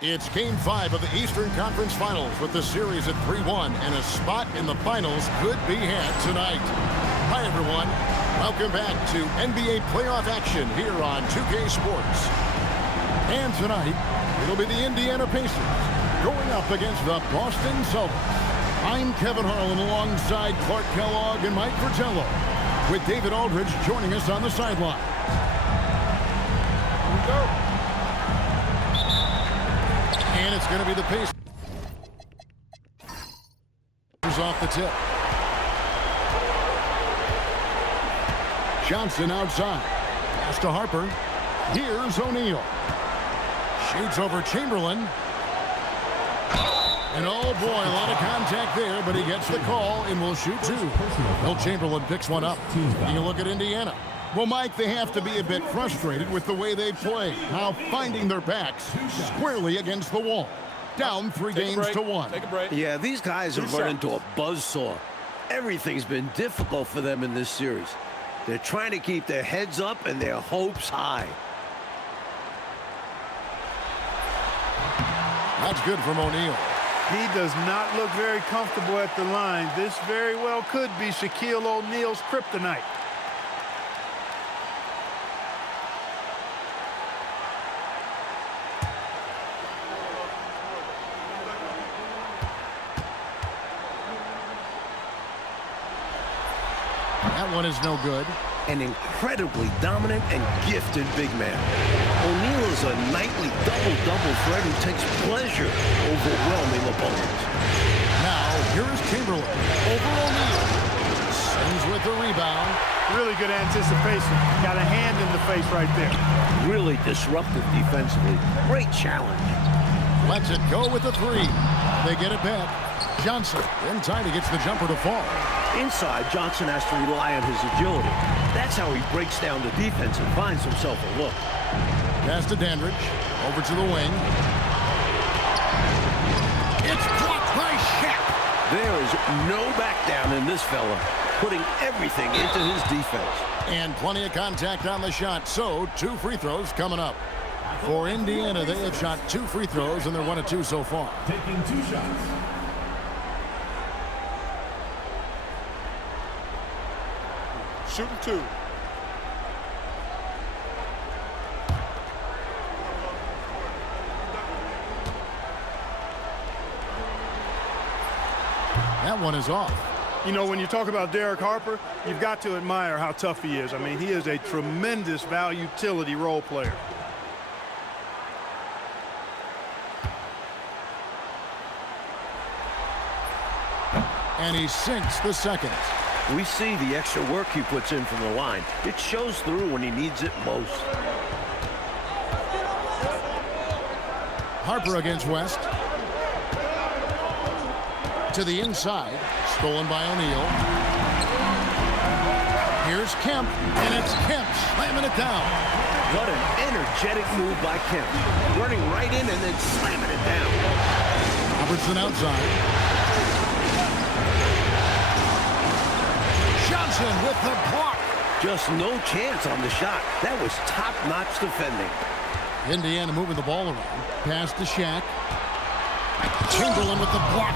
It's Game 5 of the Eastern Conference Finals with the series at 3-1, and a spot in the finals could be had tonight. Hi, everyone. Welcome back to NBA playoff action here on 2K Sports. And tonight, it'll be the Indiana Pacers going up against the Boston Celtics. I'm Kevin Harlan alongside Clark Kellogg and Mike Fratello, with David Aldridge joining us on the sideline. Here we go. And it's going to be the Pacers off the tip. Johnson outside. Pass to Harper. Here's O'Neal. Shoots over Chamberlain. And oh boy, a lot of contact there, but he gets the call and will shoot two. Wilt Chamberlain picks one up. You look at Indiana. Well, Mike, they have to be a bit frustrated with the way they play. Now finding their backs squarely against the wall. Down 3 games to 1. Take a break. Yeah, these guys have run into a buzzsaw. Everything's been difficult for them in this series. They're trying to keep their heads up and their hopes high. That's good from O'Neal. He does not look very comfortable at the line. This very well could be Shaquille O'Neal's kryptonite. That one is no good. An incredibly dominant and gifted big man. O'Neal is a nightly double-double threat who takes pleasure overwhelming opponents. Now, here's Chamberlain. Over O'Neal. Sings with the rebound. Really good anticipation. Got a hand in the face right there. Really disruptive defensively. Great challenge. Lets it go with the three. They get it back. Johnson in time, he gets the jumper to fall. Inside, Johnson has to rely on his agility. That's how he breaks down the defense and finds himself a look. Pass to Dandridge. Over to the wing. It's blocked by Shaq. There is no back down in this fella, putting everything into his defense. And plenty of contact on the shot, so 2 free throws coming up. For Indiana, they have shot 2 free throws, and they're 1 of 2 so far. Taking 2 shots. Shooting 2. That one is off. You know, when you talk about Derek Harper, you've got to admire how tough he is. I mean, he is a tremendous value utility role player. And he sinks the second. We see the extra work he puts in from the line. It shows through when he needs it most. Harper against West. To the inside. Stolen by O'Neal. Here's Kemp. And it's Kemp slamming it down. What an energetic move by Kemp. Running right in and then slamming it down. Robertson outside. Johnson with the block. Just no chance on the shot. That was top-notch defending. Indiana moving the ball around. Pass to Shaq. Chamberlain with the block.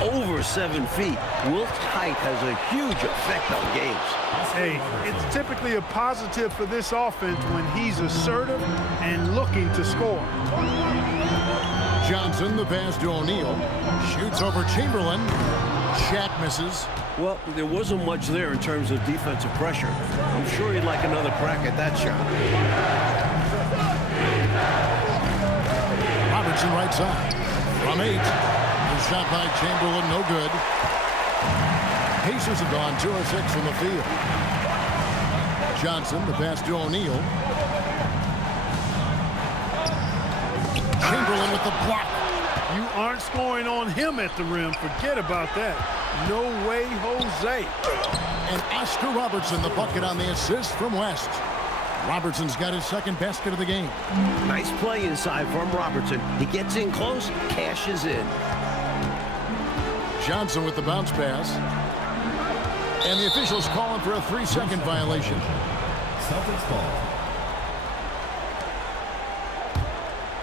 Over 7 feet. Wilt's height has a huge effect on games. Hey, it's typically a positive for this offense when he's assertive and looking to score. Johnson, the pass to O'Neal. Shoots over Chamberlain. Shaq misses. Well, there wasn't much there in terms of defensive pressure. I'm sure he'd like another crack at that shot. Robertson right side. From 8. The shot by Chamberlain, no good. Pacers have gone 2 of 6 from the field. Johnson, the pass to O'Neal. Chamberlain with the block. You aren't scoring on him at the rim. Forget about that. No way, Jose. And Oscar Robertson, the bucket on the assist from West. Robertson's got his second basket of the game. Nice play inside from Robertson. He gets in close, cashes in. Johnson with the bounce pass. And the officials calling for a 3-second violation. Celtics ball.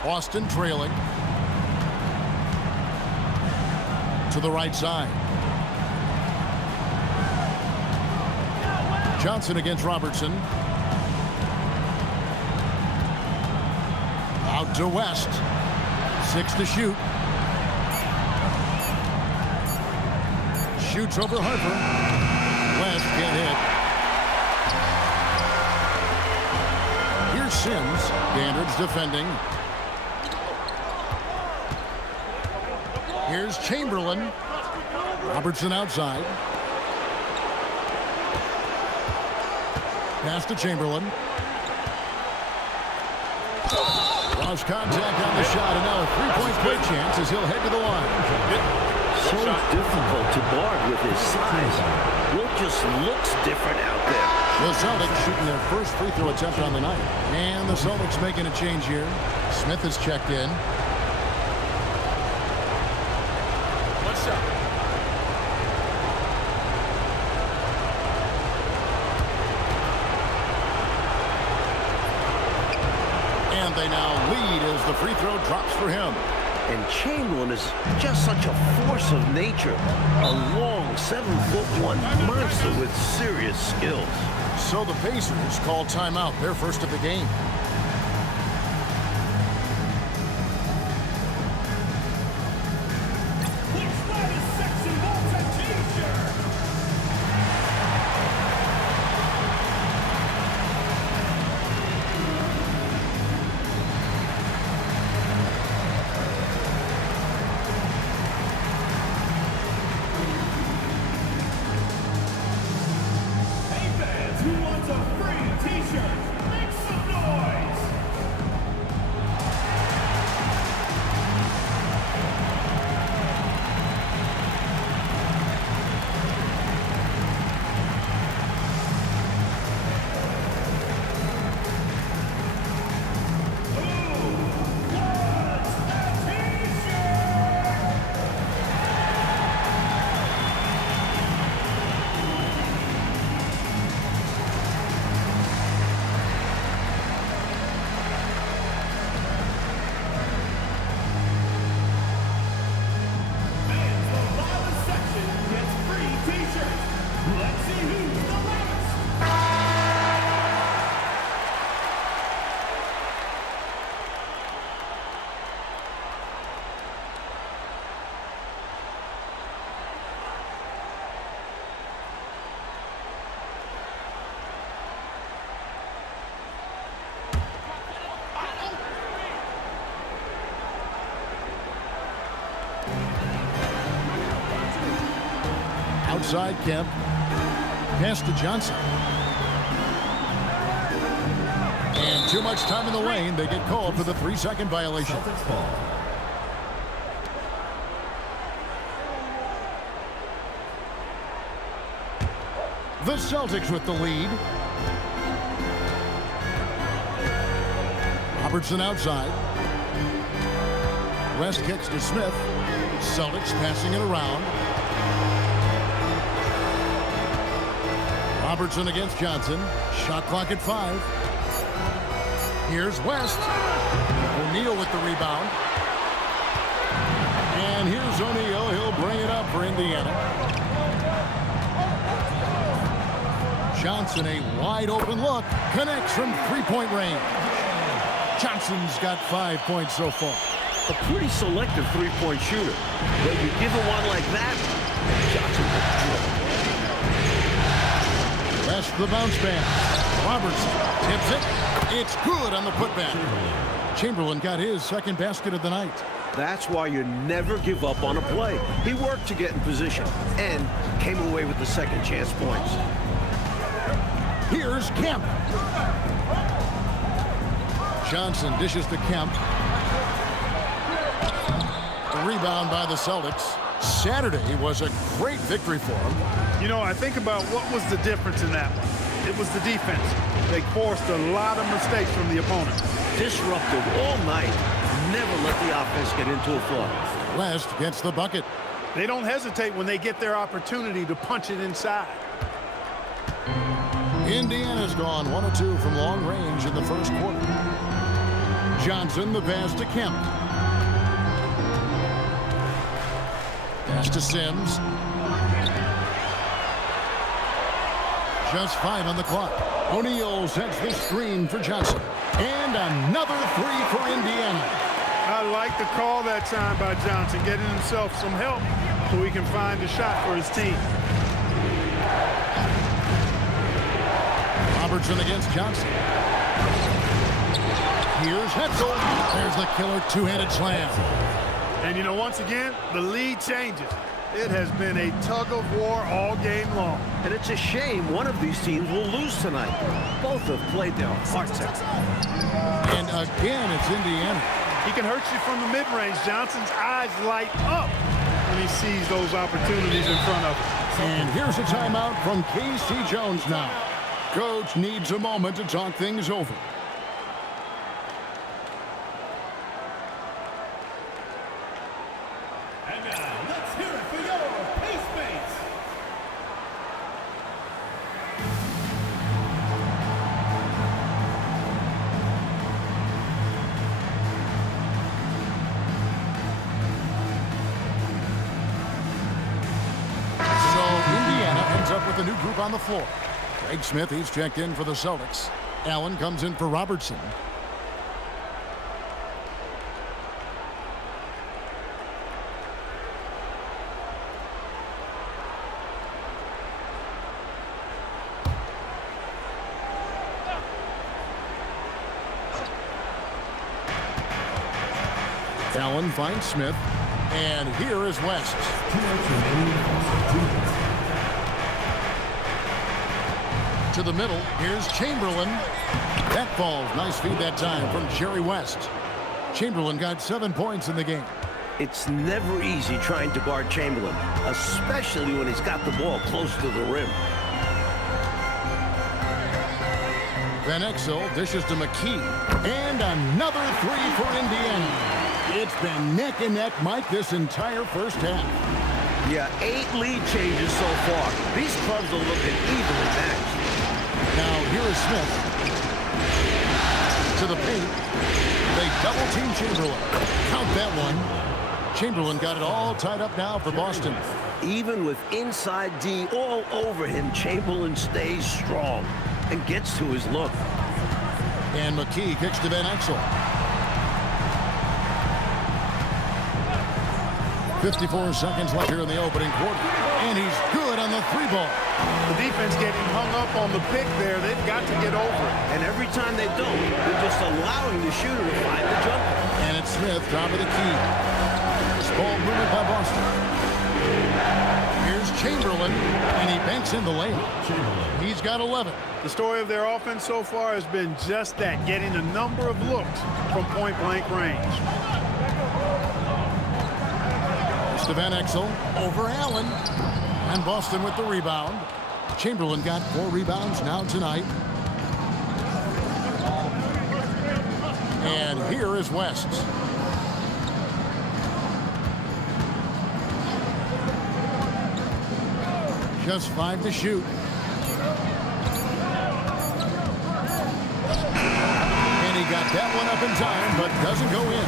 Austin trailing. To the right side. Johnson against Robertson. Out to West. 6 to shoot. Shoots over Harper. West can't hit. Here's Sims. Standards defending. Here's Chamberlain. Robertson outside. Pass to Chamberlain. Lost contact on the shot, and now a three-point play chance as he'll head to the line. So difficult to guard with his size. Wilt just looks different out there. The Celtics shooting their first free throw attempt on the night. And the Celtics making a change here. Smith has checked in. One shot. And they now lead as the free throw drops for him. And Chamberlain is just such a force of nature. A long 7'1" monster with serious skills. So the Pacers call timeout, their first of the game. Outside Kemp. Pass to Johnson. And too much time in the lane. They get called for the 3-second violation. The Celtics with the lead. Robertson outside. West kicks to Smith. Celtics passing it around. Robertson against Johnson. Shot clock at 5. Here's West. O'Neal with the rebound. And here's O'Neal. He'll bring it up for Indiana. Johnson, a wide open look. Connects from three-point range. Johnson's got 5 points so far. A pretty selective three-point shooter. When you give him one like that, Johnson will drill. That's the bounce pass. Robertson tips it. It's good on the putback. Chamberlain got his second basket of the night. That's why you never give up on a play. He worked to get in position and came away with the second chance points. Here's Kemp. Johnson dishes to Kemp. The rebound by the Celtics. Saturday was a great victory for them. You know, I think about what was the difference in that one. It was the defense. They forced a lot of mistakes from the opponent. Disruptive all night. Never let the offense get into a flow. West gets the bucket. They don't hesitate when they get their opportunity to punch it inside. Indiana's gone 1 of 2 from long range in the first quarter. Johnson, the pass to Kemp. Pass to Sims. Just 5 on the clock. O'Neal sets the screen for Johnson. And another 3 for Indiana. I like the call that time by Johnson, getting himself some help so he can find a shot for his team. Robertson against Johnson. Here's Hetzel. There's the killer two-handed slam. And, you know, once again, the lead changes. It has been a tug-of-war all game long. And it's a shame one of these teams will lose tonight. Both have played their hearts out. And again, it's Indiana. He can hurt you from the mid-range. Johnson's eyes light up when he sees those opportunities in front of him. And here's a timeout from K.C. Jones now. Coach needs a moment to talk things over. And now, let's hear it for your Pace Mates. So Indiana ends up with a new group on the floor. Craig Smith, he's checked in for the Celtics. Allen comes in for Robertson. Allen finds Smith. And here is West. To the middle, here's Chamberlain. That falls. Nice feed that time from Jerry West. Chamberlain got 7 points in the game. It's never easy trying to guard Chamberlain, especially when he's got the ball close to the rim. Van Exel dishes to McKee. And another 3 for Indiana. It's been neck and neck, Mike, this entire first half. Yeah, 8 lead changes so far. These clubs are looking evenly matched. Now here is Smith. To the paint. They double team Chamberlain. Count that one. Chamberlain got it all tied up now for Boston. Even with inside D all over him, Chamberlain stays strong and gets to his look. And McKee kicks to Van Exel. 54 seconds left here in the opening quarter. And he's good on the 3-ball. The defense getting hung up on the pick there. They've got to get over it. And every time they don't, they're just allowing the shooter to find the jumper. And it's Smith, top of the key. This ball movement by Boston. Here's Chamberlain, and he banks in the layup. He's got 11. The story of their offense so far has been just that, getting a number of looks from point-blank range. It's to Van Exel over Allen. And Boston with the rebound. Chamberlain got 4 rebounds now tonight. And here is West. Just 5 to shoot. And he got that one up in time, but doesn't go in.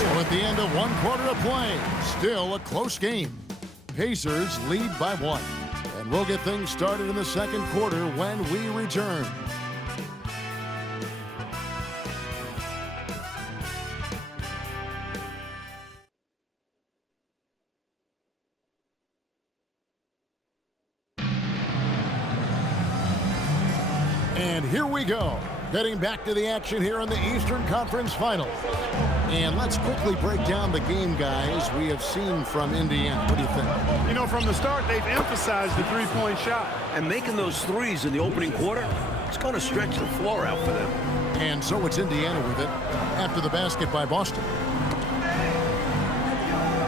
So at the end of 1 quarter of play, still a close game. Pacers lead by 1. And we'll get things started in the second quarter when we return. And here we go. Getting back to the action here in the Eastern Conference Finals. And let's quickly break down the game, guys, we have seen from Indiana. What do you think? You know, from the start, they've emphasized the three-point shot. And making those threes in the opening quarter, it's going to stretch the floor out for them. And so it's Indiana with it after the basket by Boston.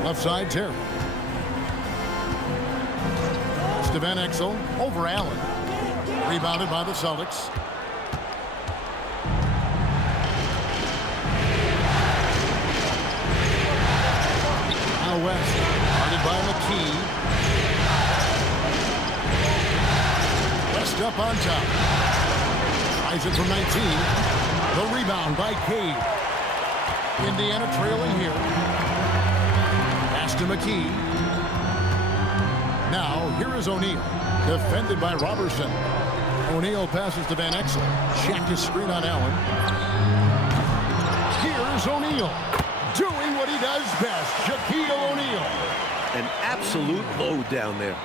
Left side, Terry. It's to Van Exel over Allen. Rebounded by the Celtics. Now West, guarded by McKee. West up on top. Tries it from 19. The rebound by Cade. Indiana trailing here. Pass to McKee. Now, here is O'Neal. Defended by Robertson. O'Neal passes to Van Exel. Check his screen on Allen. Here's O'Neal. Doing what he does best. Shaquille O'Neal. An absolute load down there.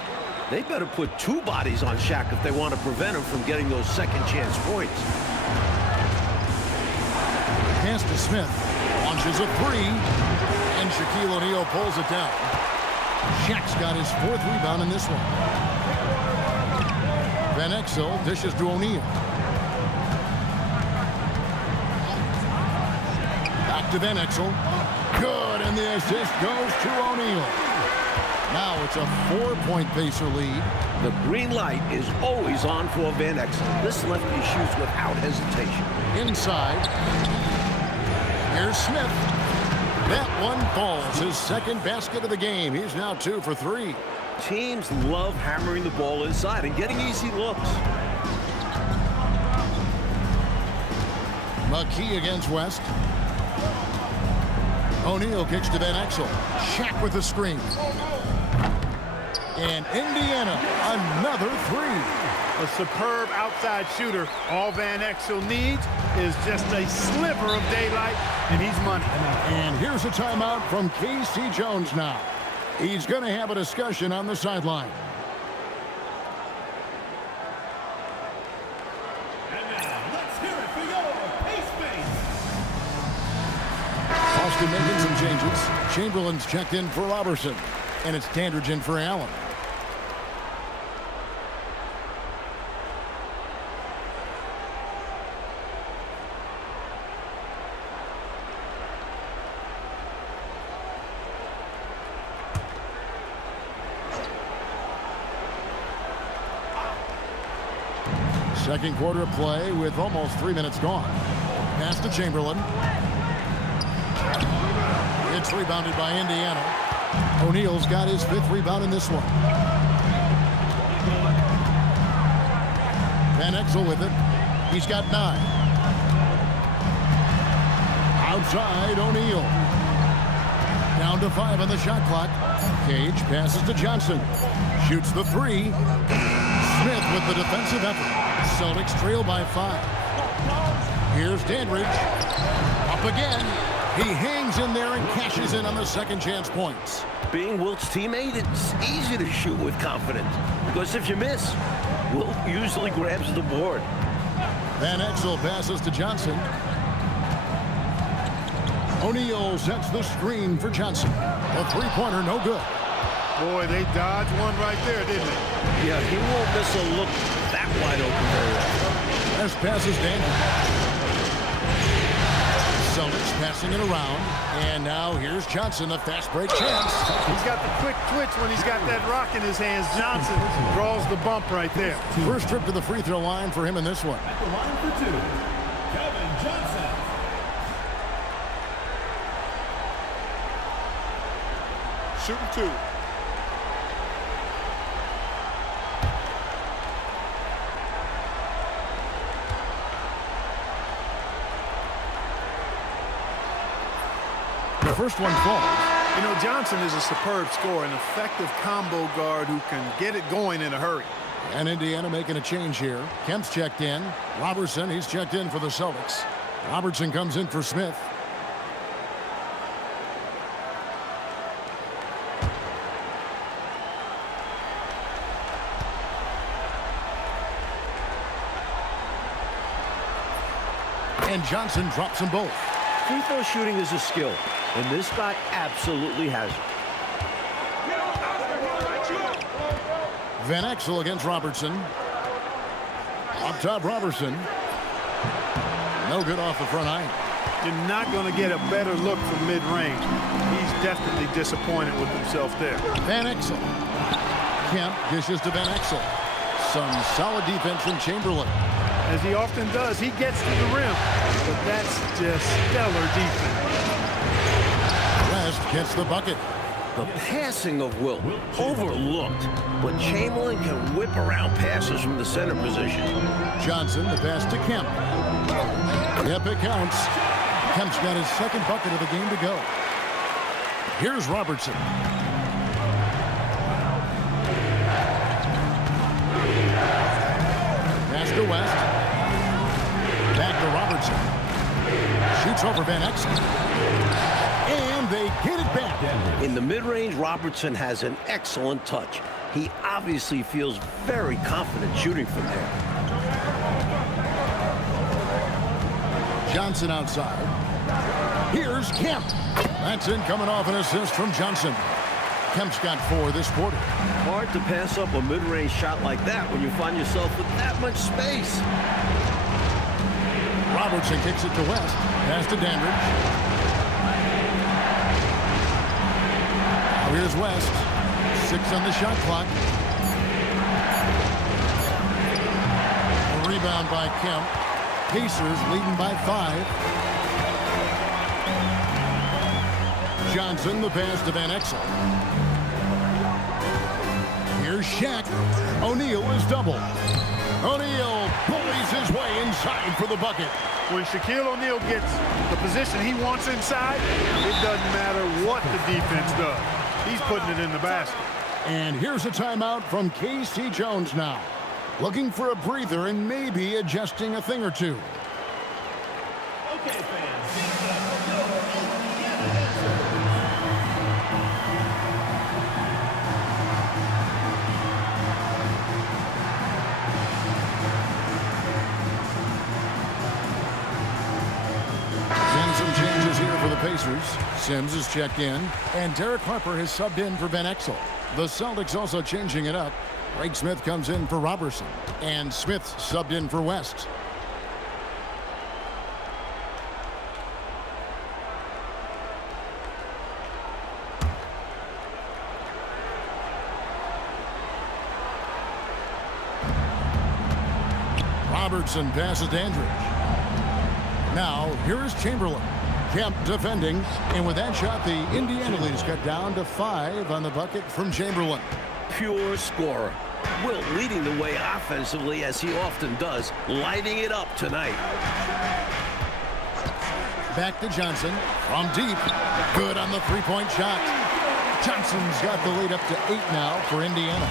They better put two bodies on Shaq if they want to prevent him from getting those second chance points. Pass to Smith. Launches a three. And Shaquille O'Neal pulls it down. Shaq's got his fourth rebound in this one. Van Exel dishes to O'Neal. Back to Van Exel. Good, and the assist goes to O'Neal. Now it's a 4-point Pacer lead. The green light is always on for Van Exel. This lefty shoots without hesitation. Inside. Here's Smith. That one falls. His second basket of the game. He's now 2 for 3. Teams love hammering the ball inside and getting easy looks. McKee against West. O'Neal kicks to Van Exel. Shaq with the screen. And Indiana, another three. A superb outside shooter. All Van Exel needs is just a sliver of daylight, and he's money. And here's a timeout from K.C. Jones now. He's going to have a discussion on the sideline. And now, let's hear it for your Pace Base. Austin making some changes. Chamberlain's checked in for Robertson. And it's Dandridge in for Allen. Second quarter of play with almost 3 minutes gone. Pass to Chamberlain. It's rebounded by Indiana. O'Neal's got his 5th rebound in this one. Van Exel with it. He's got 9. Outside O'Neal. Down to 5 on the shot clock. Cage passes to Johnson. Shoots the 3. Smith with the defensive effort. Celtics trail by 5. Here's Dandridge. Up again. He hangs in there and cashes in on the second chance points. Being Wilt's teammate, it's easy to shoot with confidence. Because if you miss, Wilt usually grabs the board. Van Exel passes to Johnson. O'Neal sets the screen for Johnson. A three-pointer, no good. Boy, they dodged one right there, didn't they? Yeah, he won't miss a look that wide open very well. Best passes Dandridge. Celtics passing it around. And now here's Johnson, a fast break chance. He's got the quick twitch when he's got that rock in his hands. Johnson draws the bump right there. First trip to the free throw line for him in this one. At the line for 2, Kevin Johnson. Shooting 2. The first one falls. You know, Johnson is a superb scorer, an effective combo guard who can get it going in a hurry. And Indiana making a change here. Kemp's checked in. Robertson, he's checked in for the Celtics. Robertson comes in for Smith. And Johnson drops them both. Free throw shooting is a skill, and this guy absolutely has it. Van Exel against Robertson. Up top, Robertson. No good off the front iron. You're not going to get a better look from mid-range. He's definitely disappointed with himself there. Van Exel. Kemp dishes to Van Exel. Some solid defense from Chamberlain. As he often does, he gets to the rim, but that's just stellar defense. West gets the bucket. The passing of Wilt, overlooked, but Chamberlain can whip around passes from the center position. Johnson, the pass to Kemp. Yep, it counts. Kemp's got his second bucket of the game to go. Here's Robertson. Pass to West. Back to Robertson. Shoots over Van Exel. And they get it back. In the mid-range, Robertson has an excellent touch. He obviously feels very confident shooting from there. Johnson outside. Here's Kemp. That's in, coming off an assist from Johnson. Kemp's got 4 this quarter. Hard to pass up a mid-range shot like that when you find yourself with that much space. Robertson kicks it to West. Pass to Dandridge. Now here's West. 6 on the shot clock. A rebound by Kemp. Pacers leading by 5. Johnson, the pass to Van Exel. Here's Shaq. O'Neal is double. O'Neal bullies his way inside for the bucket. When Shaquille O'Neal gets the position he wants inside, it doesn't matter what the defense does. He's putting it in the basket. And here's a timeout from K.C. Jones now. Looking for a breather and maybe adjusting a thing or two. Okay, fans. Some changes here for the Pacers. Sims is checked in, and Derek Harper has subbed in for Van Exel. The Celtics also changing it up. Craig Smith comes in for Robertson, and Smith subbed in for West. Robertson passes to Dandridge. Now, here is Chamberlain. Kemp defending, and with that shot, the Indiana lead is cut down to 5 on the bucket from Chamberlain. Pure scorer. Wilt leading the way offensively, as he often does, lighting it up tonight. Back to Johnson from deep. Good on the three-point shot. Johnson's got the lead up to 8 now for Indiana.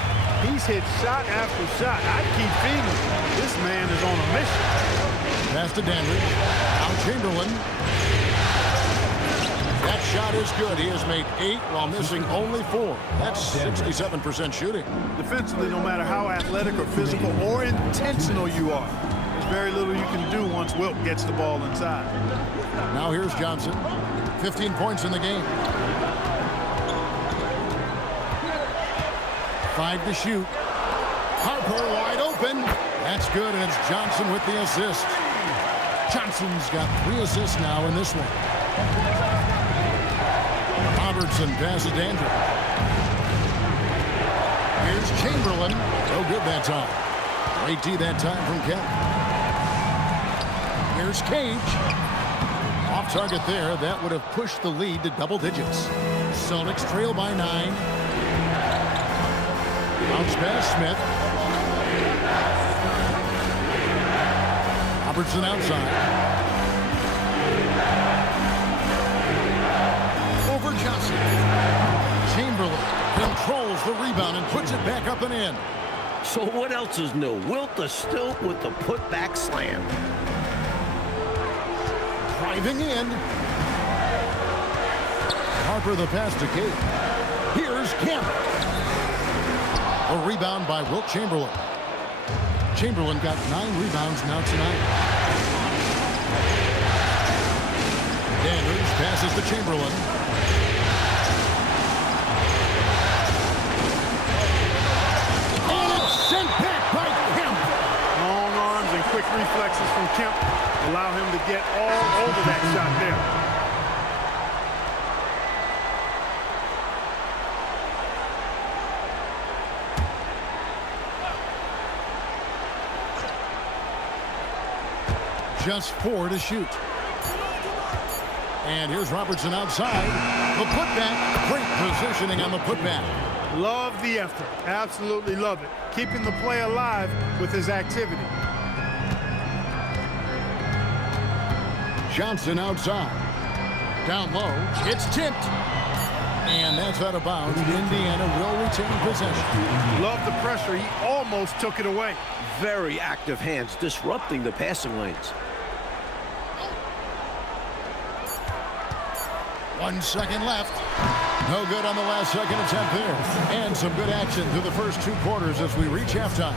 He's hit shot after shot. I keep feeding him. This man is on a mission. Pass to Dandridge. Now Chamberlain. That shot is good. He has made 8 while missing only 4. That's 67% shooting. Defensively, no matter how athletic or physical or intentional you are, there's very little you can do once Wilt gets the ball inside. Now here's Johnson. 15 points in the game. 5 to shoot. Harper wide open. That's good, and it's Johnson with the assist. Johnson's got 3 assists now in this one. Robertson passes Dandridge. Here's Chamberlain. No good that time. Great D that time from Kemp. Here's Cage. Off target there. That would have pushed the lead to double digits. Celtics trail by 9. Bounce pass Smith. Robertson outside. Over Johnson. Chamberlain controls the rebound and puts it back up and in. So what else is new? Wilt the stilt with the putback slam. Driving in. Harper the pass to Cade. Here's Kemp. A rebound by Wilt Chamberlain. Chamberlain got 9 rebounds now tonight. Dandridge passes to Chamberlain. And it's sent back by Kemp. Long arms and quick reflexes from Kemp allow him to get all over that shot there. Just 4 to shoot. And here's Robertson outside. The putback. Great positioning on the putback. Love the effort. Absolutely love it. Keeping the play alive with his activity. Johnson outside. Down low, it's tipped. And that's out of bounds. Indiana will retain possession. Love the pressure. He almost took it away. Very active hands, disrupting the passing lanes. 1 second left. No good on the last second attempt there. And some good action through the first 2 quarters as we reach halftime.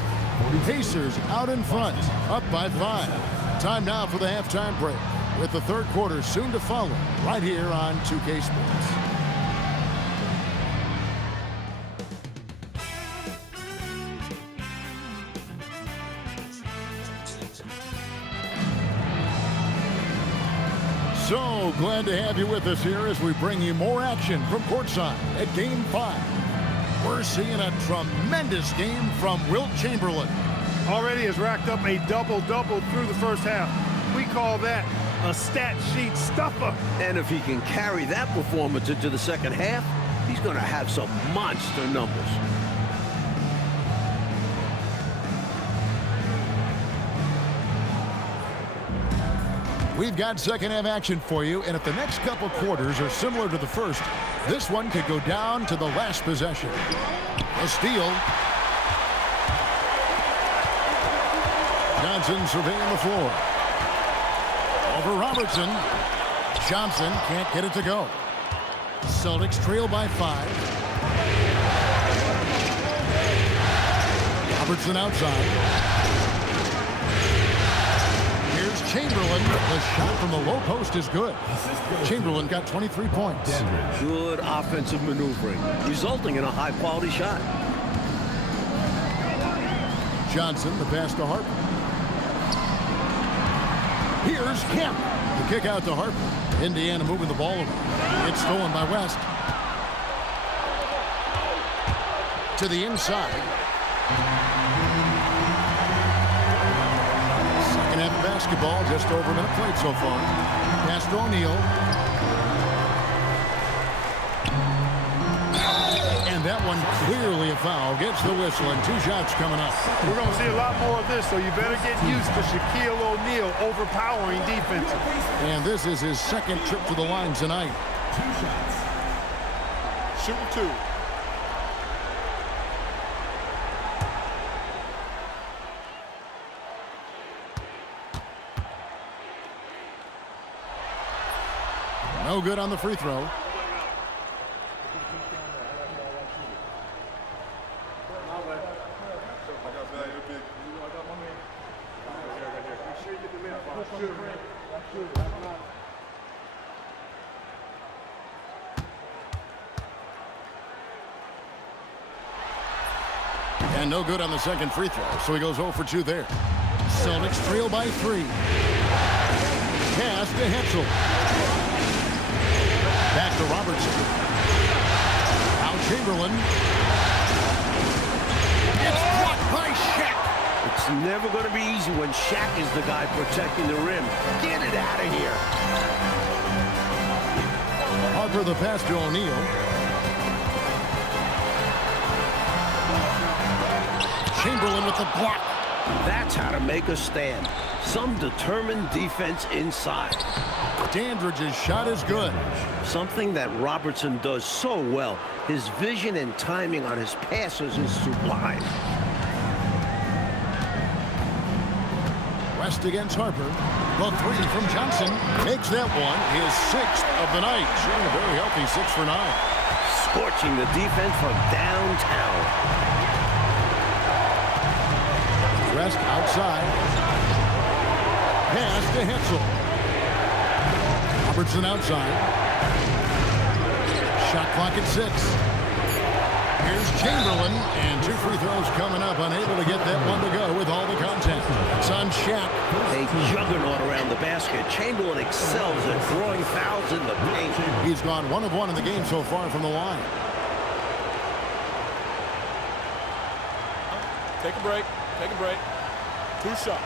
Pacers out in front, up by 5. Time now for the halftime break, with the third quarter soon to follow, right here on 2K Sports. So glad to have you with us here as we bring you more action from courtside at Game 5. We're seeing a tremendous game from Wilt Chamberlain. Already has racked up a double-double through the first half. We call that a stat sheet stuffer. And if he can carry that performance into the second half, he's going to have some monster numbers. We've got second half action for you, and if the next couple quarters are similar to the first, this one could go down to the last possession. A steal. Johnson surveying the floor. Over Robertson. Johnson can't get it to go. Celtics trail by 5. Robertson outside. Chamberlain, the shot from the low post is good. Chamberlain got 23 points. Good offensive maneuvering, resulting in a high-quality shot. Johnson, the pass to Harper. Here's Kemp. The kick out to Harper. Indiana moving the ball around. It's stolen by West. To the inside. Half basketball, just over a minute played so far. Pass to O'Neal. And that one clearly a foul. Gets the whistle and 2 shots coming up. We're going to see a lot more of this, so you better get used to Shaquille O'Neal overpowering defense. And this is his second trip to the line tonight. 2 shots. Shooting 2. No good on the free throw. And no good on the second free throw, so he goes 0 for 2 there. Celtics trail by 3. Pass to Hetzel. Back to Robertson. Now Chamberlain. It's blocked by Shaq. It's never going to be easy when Shaq is the guy protecting the rim. Get it out of here. Harper the pass to O'Neal. Chamberlain with the block. That's how to make a stand. Some determined defense inside. Dandridge's shot is good. Something that Robertson does so well. His vision and timing on his passes is sublime. West against Harper. The 3 from Johnson. Makes that one his 6th of the night. Shooting a very healthy 6 for 9. Scorching the defense from downtown. West outside. Pass to Hetzel. Robertson outside. Shot clock at 6. Here's Chamberlain, and 2 free throws coming up. Unable to get that one to go with all the contact. It's on Shaq. A juggernaut around the basket. Chamberlain excels at drawing fouls in the paint. He's gone 1 of 1 in the game so far from the line. Take a break. Take a break. 2 shots.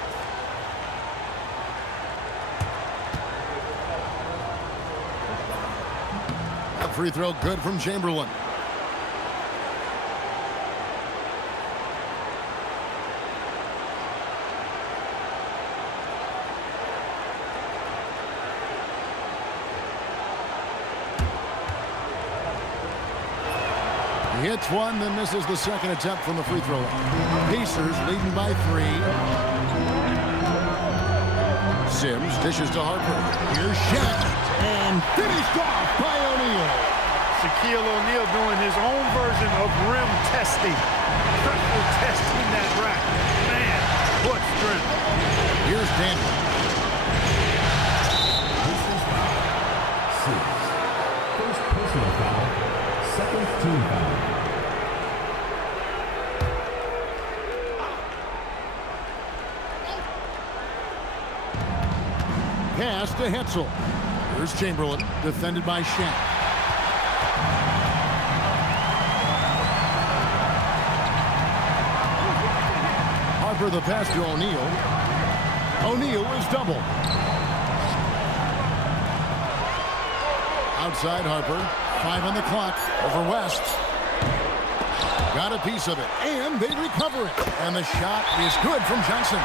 That free throw good from Chamberlain. He hits one, then misses the second attempt from the free throw line. Pacers leading by 3. Sims dishes to Harper. Here's Shaq. And finished off by O'Neal. Shaquille O'Neal doing his own version of rim testing. Pressure testing that rack. Man, what strength. Here's Daniel. First personal foul, second team foul. Pass to Hetzel. Here's Chamberlain, defended by Shaq. Harper the pass to O'Neal. O'Neal is double. Outside Harper. 5 on the clock. Over West. Got a piece of it. And they recover it. And the shot is good from Johnson.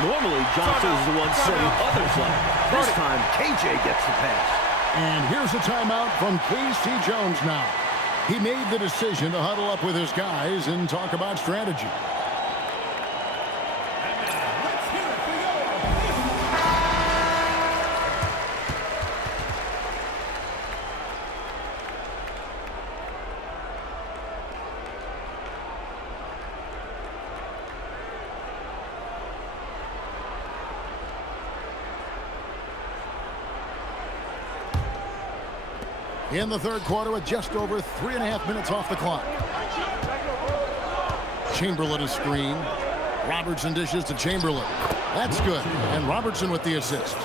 Normally, Johnson is the one setting others up. This time, KJ gets the pass. And here's a timeout from K.C. Jones now. He made the decision to huddle up with his guys and talk about strategy. Let's hear it for your In the third quarter with just over 3.5 minutes off the clock. Chamberlain a screen. Robertson dishes to Chamberlain. That's good. And Robertson with the assist.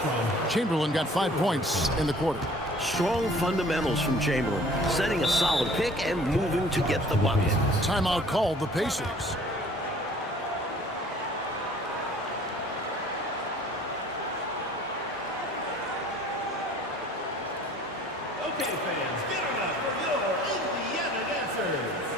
Chamberlain got 5 points in the quarter. Strong fundamentals from Chamberlain, setting a solid pick and moving to get the bucket. Timeout called the Pacers. Okay, fans, get it up for your Indiana dancers.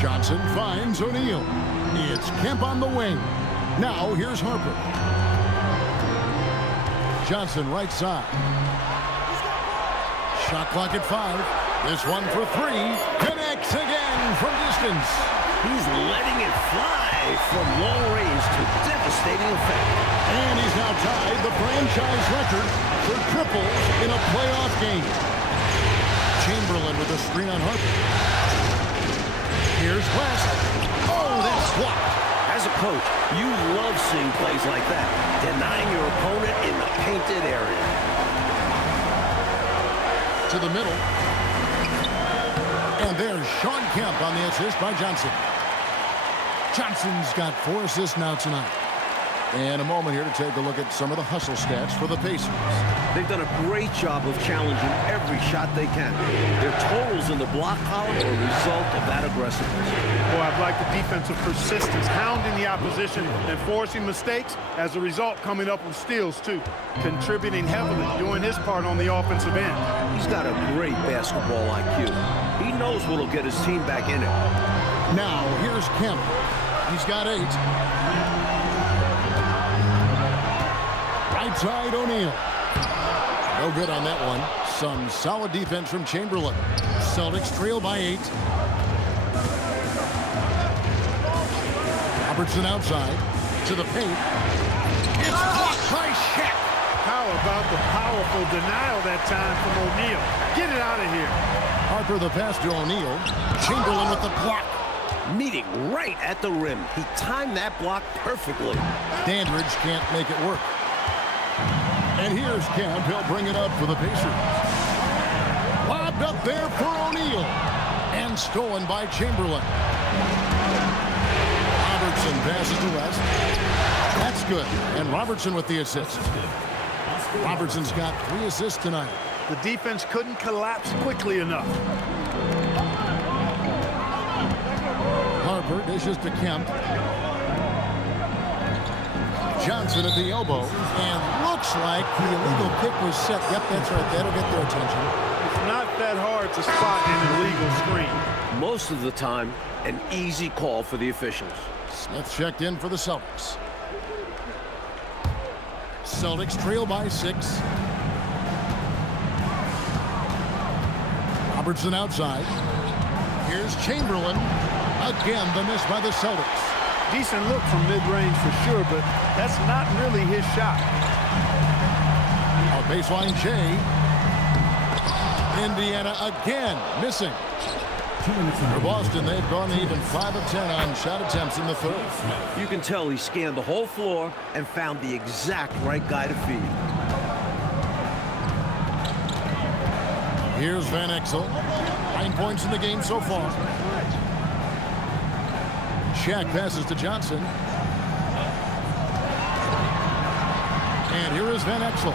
Johnson finds O'Neal. It's Kemp on the wing. Now here's Harper. Johnson right side. Shot clock at 5. This one for 3. Connects again from distance. He's letting it fly from long range to devastating effect. And he's now tied the franchise record for triples in a playoff game. Chamberlain with a screen on Harper. Here's West. Oh, that's swapped. As a coach, you love seeing plays like that, denying your opponent in the painted area. To the middle. And there's Sean Kemp on the assist by Johnson. Johnson's got 4 assists now tonight. And a moment here to take a look at some of the hustle stats for the Pacers. They've done a great job of challenging every shot they can. Their totals in the block column are a result of that aggressiveness. Boy, I'd like the defensive persistence, hounding the opposition and forcing mistakes. As a result, coming up with steals, too. Contributing heavily, doing his part on the offensive end. He's got a great basketball IQ. He knows what'll get his team back in it. Now, here's Kemp. He's got 8. Right side, O'Neal. No good on that one. Some solid defense from Chamberlain. Celtics trail by 8. Robertson outside to the paint. It's blocked by Shaq. How about the powerful denial that time from O'Neal? Get it out of here. Harper the pass to O'Neal. Chamberlain with the block. Meeting right at the rim. He timed that block perfectly. Dandridge can't make it work. And here's Camp. He'll bring it up for the Pacers. Lobbed up there for O'Neal. And stolen by Chamberlain. Robertson passes to West. That's good. And Robertson with the assist. Robertson's got 3 assists tonight. The defense couldn't collapse quickly enough. Harper dishes to Kemp. Johnson at the elbow. And looks like the illegal pick was set. Yep, that's right. That'll get their attention. It's not that hard to spot an illegal screen. Most of the time, an easy call for the officials. Smith checked in for the Celtics. Celtics trail by 6. Robertson outside. Here's Chamberlain. Again, the miss by the Celtics. Decent look from mid-range for sure, but that's not really his shot. Our baseline, Jay. Indiana again missing. For Boston, they've gone even 5 of 10 on shot attempts in the third. You can tell he scanned the whole floor and found the exact right guy to feed. Here's Van Exel. 9 points in the game so far. Shaq passes to Johnson. And here is Van Exel.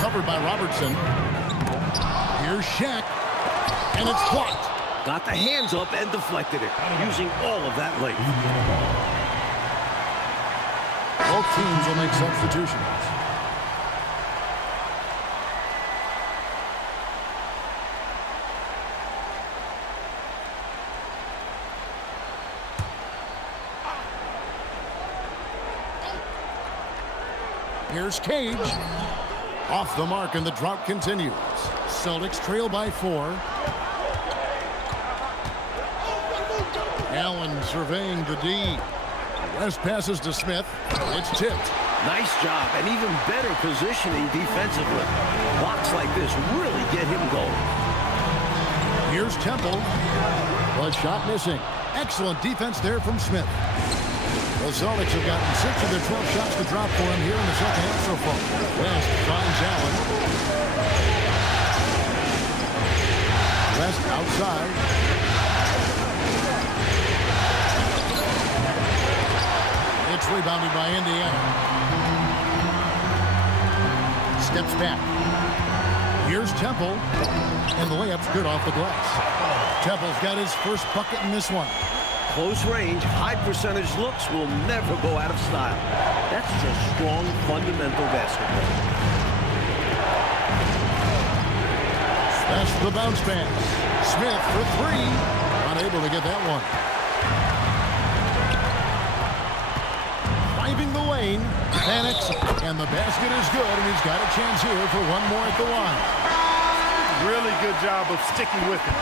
Covered by Robertson. Here's Shaq. And it's blocked. Got the hands up and deflected it, using all of that length. Both teams will make substitutions. Here's Cage. Off the mark, and the drought continues. Celtics trail by 4. Allen surveying the D. West passes to Smith. It's tipped. Nice job, and even better positioning defensively. Blocks like this really get him going. Here's Temple. The shot missing. Excellent defense there from Smith. The Celtics have gotten 6 of their 12 shots to drop for him here in the second half so far. West finds Allen. West outside. It's rebounded by Indiana. Steps back. Here's Temple. And the layup's good off the glass. Temple's got his first bucket in this one. Close range, high percentage looks will never go out of style. That's just strong, fundamental basketball. That's the bounce pass. Smith for 3. Unable to get that one. Driving the lane. Van Exel. And the basket is good, and he's got a chance here for one more at the line. Really good job of sticking with it.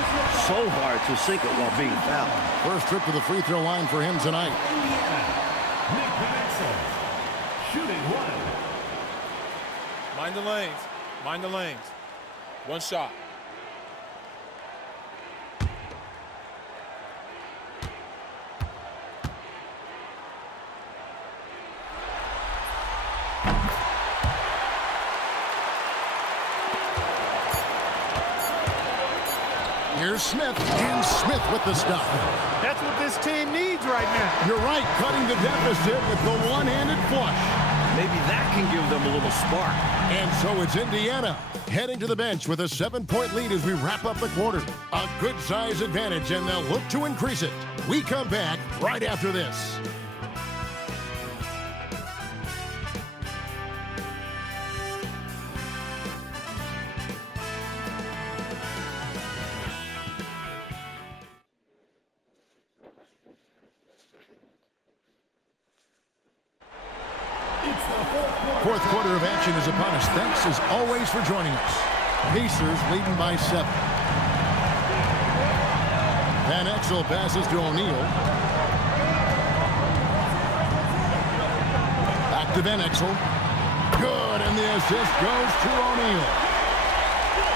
So hard to sink it while being fouled. First trip to the free throw line for him tonight. Nick Van Exel, shooting 1. Mind the lanes. Mind the lanes. One shot. Here's Smith, and Smith with the stop. That's what this team needs right now. You're right, cutting the deficit with the one-handed flush. Maybe that can give them a little spark. And so it's Indiana heading to the bench with a 7-point lead as we wrap up the quarter. A good size advantage, and they'll look to increase it. We come back right after this. Fourth quarter of action is upon us. Thanks as always for joining us. Pacers leading by 7. Van Exel passes to O'Neal. Back to Van Exel. Good, and the assist goes to O'Neal.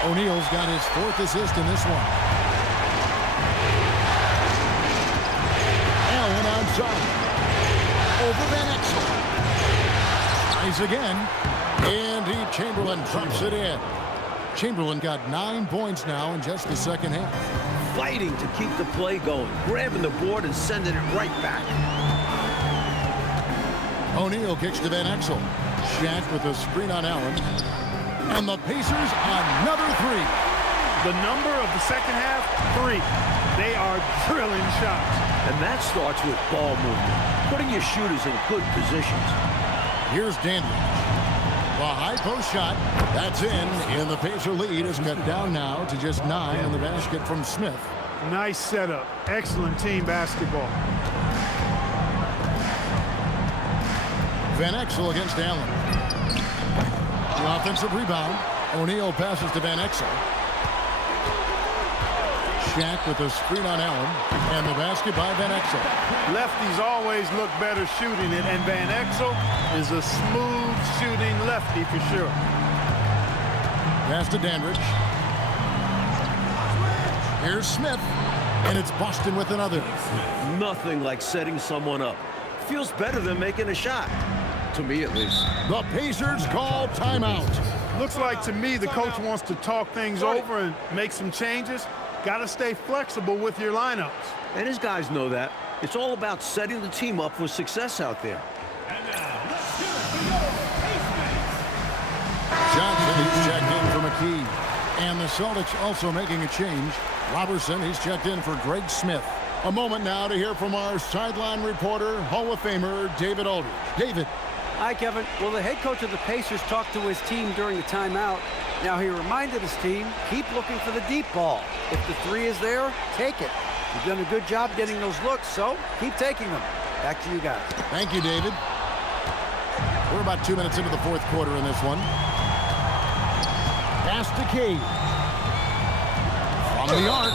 O'Neal's got his 4th assist in this one. Allen outside. Over Van Exel. Tries again. And Chamberlain drops it in. Chamberlain got 9 points now in just the second half. Fighting to keep the play going, grabbing the board and sending it right back. O'Neal kicks to Van Exel. Shaq with a screen on Allen. And the Pacers another 3. The number of the second half, 3. They are drilling shots. And that starts with ball movement, putting your shooters in good positions. Here's Dandridge. The high post shot. That's in. And the Pacer lead is cut down now to just 9 on the basket from Smith. Nice setup. Excellent team basketball. Van Exel against Allen. The offensive rebound. O'Neal passes to Van Exel. Shaq with a screen on Allen. And the basket by Van Exel. Lefties always look better shooting it, and Van Exel is a smooth shooting lefty for sure. Pass to Dandridge. Here's Smith. And it's Boston with another. Nothing like setting someone up. Feels better than making a shot. To me, at least. The Pacers call timeout. Looks like to me the coach wants to talk things over and make some changes. Got to stay flexible with your lineups. And his guys know that. It's all about setting the team up for success out there. And now, let's hear it for your Ace Johnson, he's checked in for McKee. And the Celtics also making a change. Robertson, he's checked in for Greg Smith. A moment now to hear from our sideline reporter, Hall of Famer David Aldridge. David. Hi, Kevin. Well, the head coach of the Pacers talked to his team during the timeout. Now, he reminded his team, keep looking for the deep ball. If the 3 is there, take it. You've done a good job getting those looks, so keep taking them. Back to you guys. Thank you, David. We're about 2 minutes into the fourth quarter in this one. Pass to Cade. From the arc.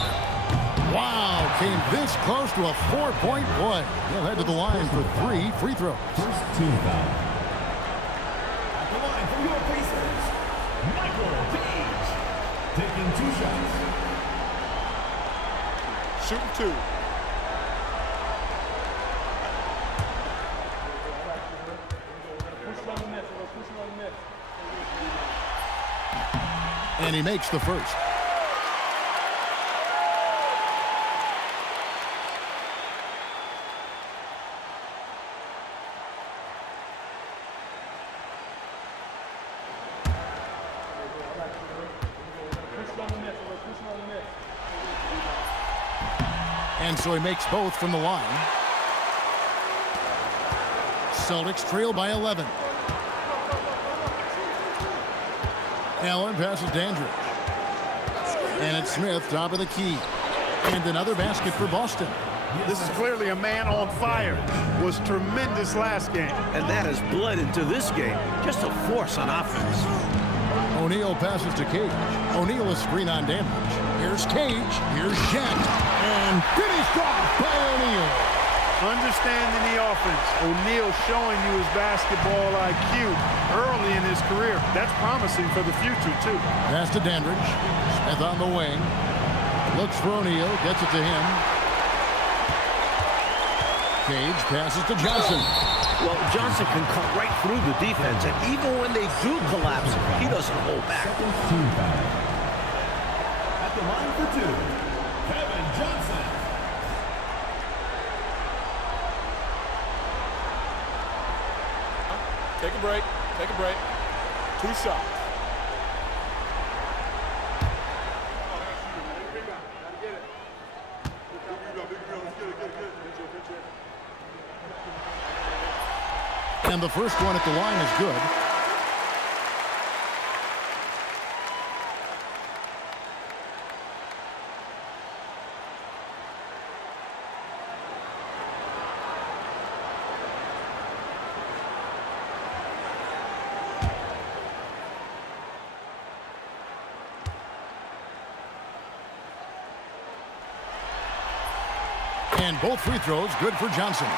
Wow, came this close to a 4-point play. He'll head to the line for 3 free throws. First team foul. At the line for your Pacers, Michael Page, taking 2 shots. Shooting 2. And he makes the first. And so he makes both from the line. Celtics trail by 11. Allen passes Dandridge. And it's Smith, top of the key. And another basket for Boston. This is clearly a man on fire. Was tremendous last game. And that has bled into this game. Just a force on offense. O'Neal passes to Cage. O'Neal is screen on Dandridge. Here's Cage. Here's Jet. And finished off by O'Neal. Understanding the offense. O'Neal showing you his basketball IQ early in his career. That's promising for the future, too. Pass to Dandridge. Smith on the wing. Looks for O'Neal. Gets it to him. Cage passes to Johnson. Well, Johnson can cut right through the defense, and even when they do collapse, he doesn't hold back. Second team foul. At the line for 2, Kevin Johnson. Take a break. Take a break. 2 shots. And the first one at the line is good. And both free throws good for Johnson.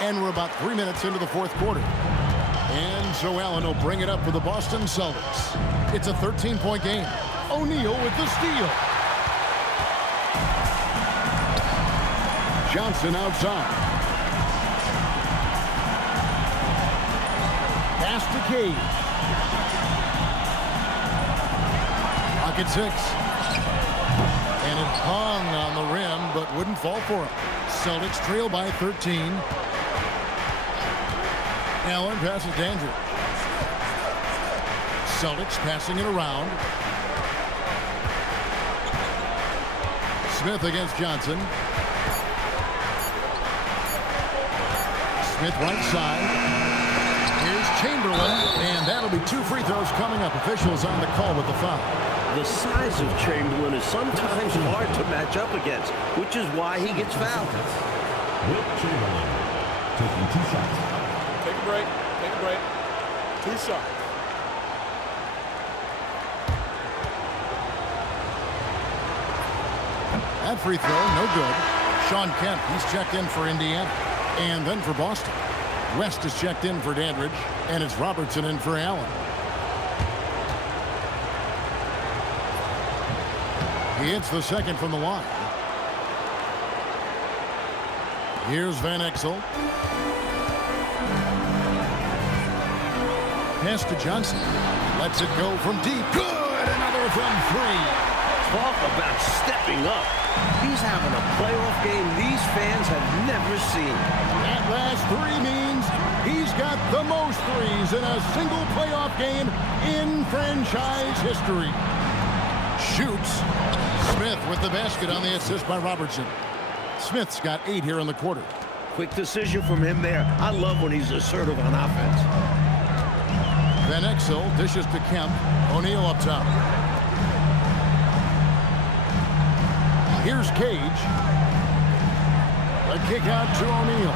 And we're about 3 minutes into the fourth quarter. And Joe Allen will bring it up for the Boston Celtics. It's a 13-point game. O'Neal with the steal. Johnson outside. Pass to Cage. Pocket 6. And it hung on the rim, but wouldn't fall for him. Celtics trail by 13. Allen passes Dandridge. Celtics passing it around. Smith against Johnson. Smith right side. Here's Chamberlain, and that'll be 2 free throws coming up. Officials on the call with the foul. The size of Chamberlain is sometimes hard to match up against, which is why he gets fouled. Wilt Chamberlain taking 2 shots. Take a break. Take a break. 2 shots. That free throw, no good. Sean Kemp, he's checked in for Indiana. And then for Boston. West is checked in for Dandridge. And it's Robertson in for Allen. He hits the second from the line. Here's Van Exel. Pass to Johnson. Lets it go from deep. Good! Another from 3. Talk about stepping up. He's having a playoff game these fans have never seen. That last 3 means he's got the most threes in a single playoff game in franchise history. Shoots. Smith with the basket on the assist by Robertson. Smith's got 8 here in the quarter. Quick decision from him there. I love when he's assertive on offense. Van Exel dishes to Kemp. O'Neal up top. Here's Cage. A kick out to O'Neal.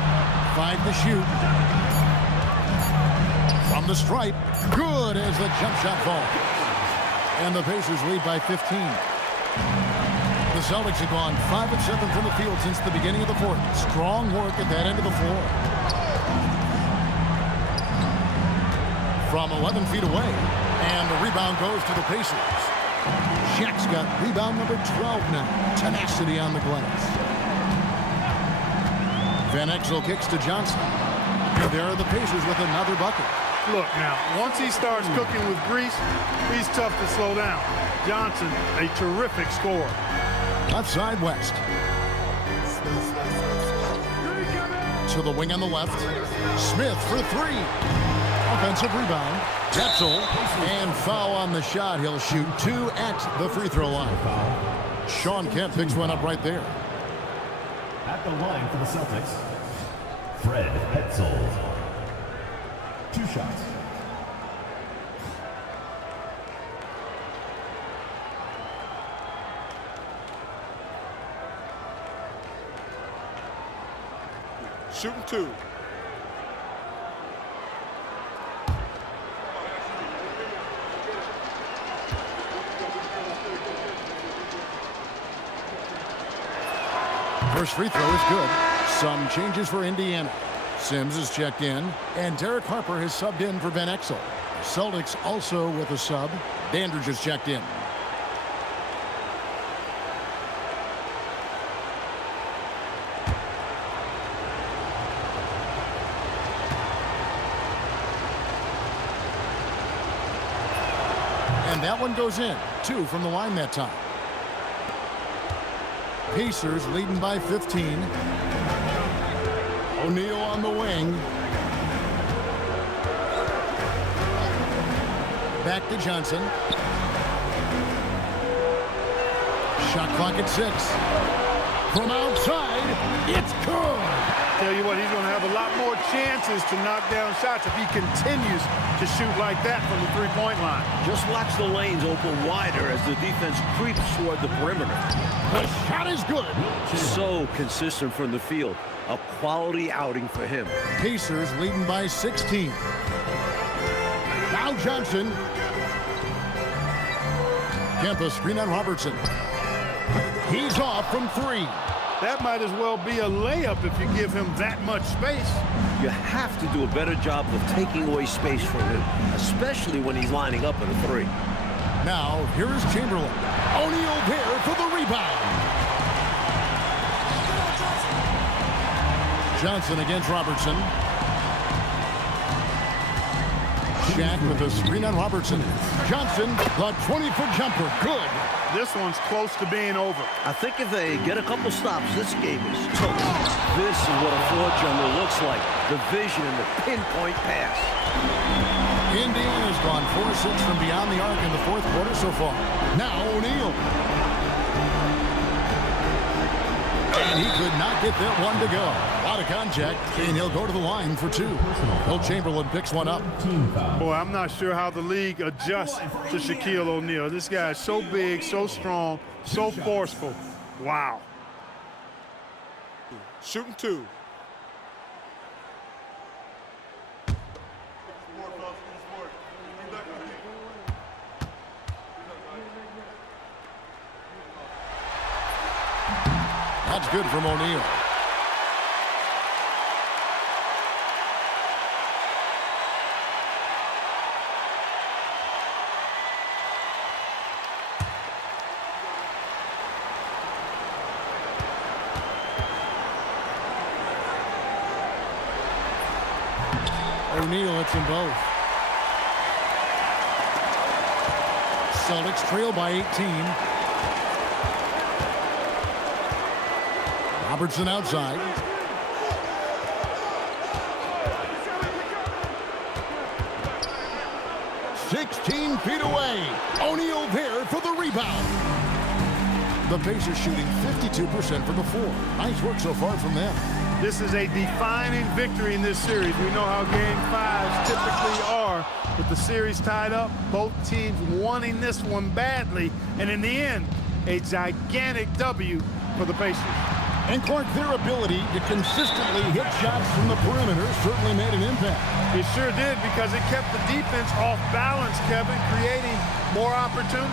5 to shoot. From the stripe. Good as the jump shot falls. And the Pacers lead by 15. The Celtics have gone 5 of 7 from the field since the beginning of the fourth. Strong work at that end of the floor. From 11 feet away. And the rebound goes to the Pacers. Shaq's got rebound number 12 now. Tenacity on the glass. Van Exel kicks to Johnson. And there are the Pacers with another bucket. Look now, once he starts cooking with grease, he's tough to slow down. Johnson, a terrific scorer. Left side, West. To the wing on the left. Smith for 3. Offensive rebound. Tetzel. And foul on the shot. He'll shoot 2 at the free throw line. Sean Kemp picks one up right there. At the line for the Celtics, Fred Hetzel. 2 shots. Shooting 2. First free throw is good. Some changes for Indiana. Sims is checked in, and Derek Harper has subbed in for Van Exel. Celtics also with a sub. Dandridge is checked in. And that one goes in. 2 from the line that time. Pacers leading by 15. O'Neal on the wing. Back to Johnson. Shot clock at 6. From outside, it's good. Tell you what, he's going to have a lot more chances to knock down shots if he continues to shoot like that from the three-point line. Just watch the lanes open wider as the defense creeps toward the perimeter. The shot is good. So consistent from the field. A quality outing for him. Pacers leading by 16. Now Johnson. Kemp a screen on Robertson. He's off from 3. That might as well be a layup if you give him that much space. You have to do a better job of taking away space from him, especially when he's lining up at a three. Now, here is Chamberlain. O'Neal there for the rebound. Johnson against Robertson. Shaq with a screen on Robertson. Johnson, the 20-foot jumper. Good. This one's close to being over. I think if they get a couple stops, this game is toast. This is what a floor general looks like. The vision and the pinpoint pass. Indiana's gone 4-6 from beyond the arc in the fourth quarter so far. Now O'Neal. And he could not get that one to go. A lot of contact, and he'll go to the line for two. Wilt Chamberlain picks one up. Boy, I'm not sure how the league adjusts to Shaquille O'Neal. This guy is so big, so strong, so forceful. Wow. Shooting two. That's good from O'Neal. O'Neal hits them both. Celtics trail by 18. Robertson outside. "16 feet away. O'Neal there for the rebound." The Pacers shooting 52% from the floor. Nice work so far from them. This is a defining victory in this series. We know how Game 5s typically are. With the series tied up, both teams wanting this one badly. And in the end, a gigantic W for the Pacers. And Clark, their ability to consistently hit shots from the perimeter certainly made an impact. It sure did, because it kept the defense off balance, Kevin, creating more opportunities.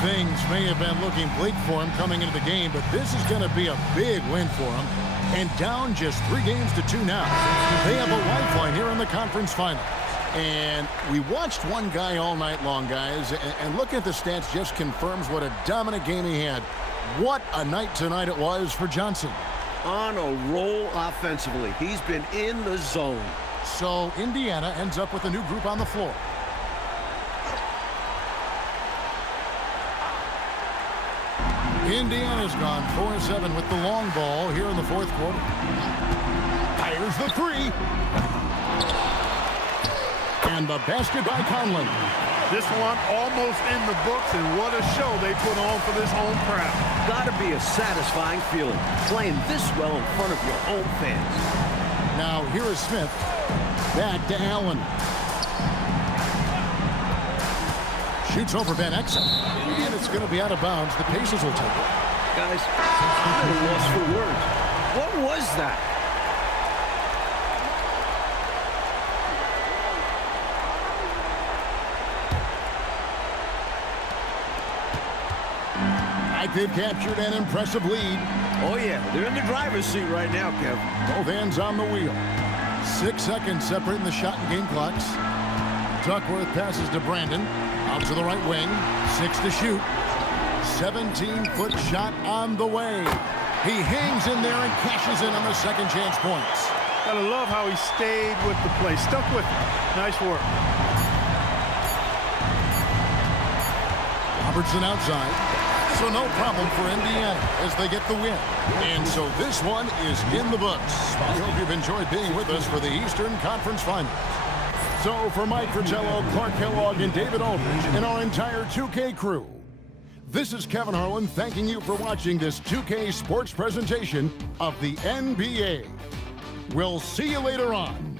Things may have been looking bleak for him coming into the game, but this is going to be a big win for him. And down just 3 games to 2 now. They have a lifeline here in the conference finals. And we watched one guy all night long, guys, and looking at the stats just confirms what a dominant game he had. What a night tonight it was for Johnson. On a roll offensively. He's been in the zone. So Indiana ends up with a new group on the floor. Indiana's gone 4-7 with the long ball here in the fourth quarter. Fires the 3. And the basket by Conley. This one almost in the books, and what a show they put on for this home crowd. Gotta be a satisfying feeling, playing this well in front of your home fans. Now here is Smith. Back to Allen. Shoots over Van Exel. And it's going to be out of bounds. The Pacers will take it. Guys, I'm at a loss for words. What was that? They've captured an impressive lead. Oh, yeah. They're in the driver's seat right now, Kev. Both hands on the wheel. 6 seconds separating the shot and game clocks. Duckworth passes to Brandon. Out to the right wing. 6 to shoot. 17-foot shot on the way. He hangs in there and cashes in on the second chance points. Gotta love how he stayed with the play. Stuck with it. Nice work. Robertson outside. So no problem for Indiana as they get the win. And so this one is in the books. We hope you've enjoyed being with us for the Eastern Conference Finals. So for Mike Fratello, Clark Kellogg, and David Aldridge, and our entire 2K crew, this is Kevin Harlan thanking you for watching this 2K sports presentation of the NBA. We'll see you later on.